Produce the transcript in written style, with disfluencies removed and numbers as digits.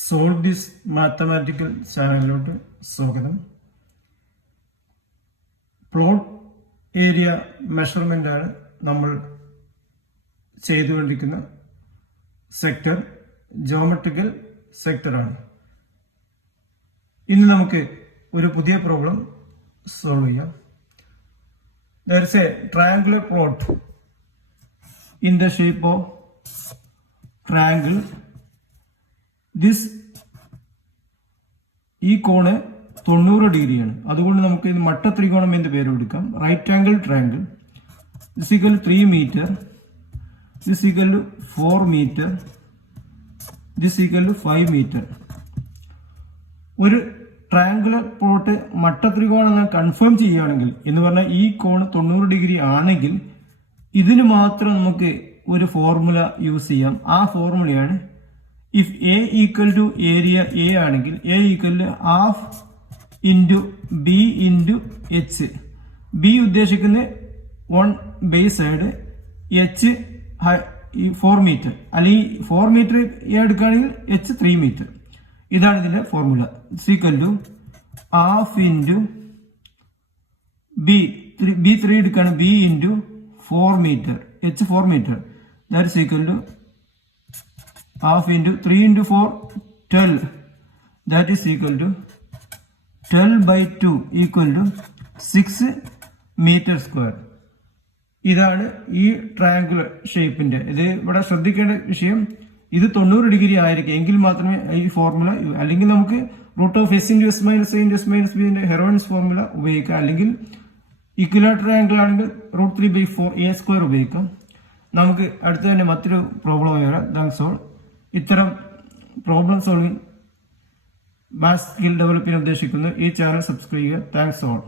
Solve this mathematical ചാനലിലോട്ട് സ്വാഗതം. Plot area measurement ആണ് നമ്മൾ ചെയ്തുകൊണ്ടിരിക്കുന്ന സെക്ടർ. ജോമെട്രിക്കൽ സെക്ടറാണ്. ഇനി നമുക്ക് ഒരു പുതിയ പ്രോബ്ലം സോൾവ് ചെയ്യാം. There is a triangular plot in the shape of triangle. ഈ കോണ് 90 ഡിഗ്രിയാണ്. അതുകൊണ്ട് നമുക്ക് ഇത് മട്ട ത്രികോണം എന്ന് പേര് കൊടുക്കാം. Right angle triangle. This equal 3 metre, this equal 4 metre, this equal 5 metre. ഒരു ട്രയാങ്കുലർ പ്ലോട്ട് മട്ട ത്രികോണം കൺഫേം ചെയ്യുകയാണെങ്കിൽ എന്ന് പറഞ്ഞാൽ ഈ കോണ് 90 ഡിഗ്രി ആണെങ്കിൽ ഇതിന് മാത്രം നമുക്ക് ഒരു ഫോർമുല യൂസ് ചെയ്യാം. ആ ഫോർമുലയാണ് if A equal to area A ആണെങ്കിൽ A equal to half into B into H. B ഉദ്ദേശിക്കുന്നത് 1 ബേസ് സൈഡ്, എച്ച് 4 മീറ്റർ, അല്ലെങ്കിൽ 4 മീറ്റർ എ എടുക്കുകയാണെങ്കിൽ എച്ച് 3 മീറ്റർ. ഇതാണ് ഇതിന്റെ ഫോർമുല. Equal to half into B 3 എടുക്കുകയാണ്, B into 4 metre, H 4 metre. That is equal to half into 3 into 4 12, that is equal to 12 by 2 equal to 6 meter square. ഇതാണ് ഈ triangular ഷേപ്പിന്റെ. ഇത് ഇവിടെ ശ്രദ്ധിക്കേണ്ട വിഷയം, ഇത് 90 ഡിഗ്രി ആയിരിക്കും എങ്കിൽ മാത്രമേ ഈ ഫോർമുല, അല്ലെങ്കിൽ നമുക്ക് root of S into S minus A into S minus B Heron's formula ഉപയോഗിക്കാം, അല്ലെങ്കിൽ ഇക്വലാർ ട്രയാങ്കിൾ ആണെങ്കിൽ റൂട്ട് 3/4 എ സ്ക്വയർ ഉപയോഗിക്കാം. നമുക്ക് അടുത്ത് തന്നെ മറ്റൊരു പ്രോബ്ലം വരാം. Thanks all. ഇത്തരം problem solving maths skill develop ചെയ്യാൻ ഉദ്ദേശിക്കുന്നു. ഈ ചാനൽ സബ്സ്ക്രൈബ് ചെയ്യുക. Thanks all.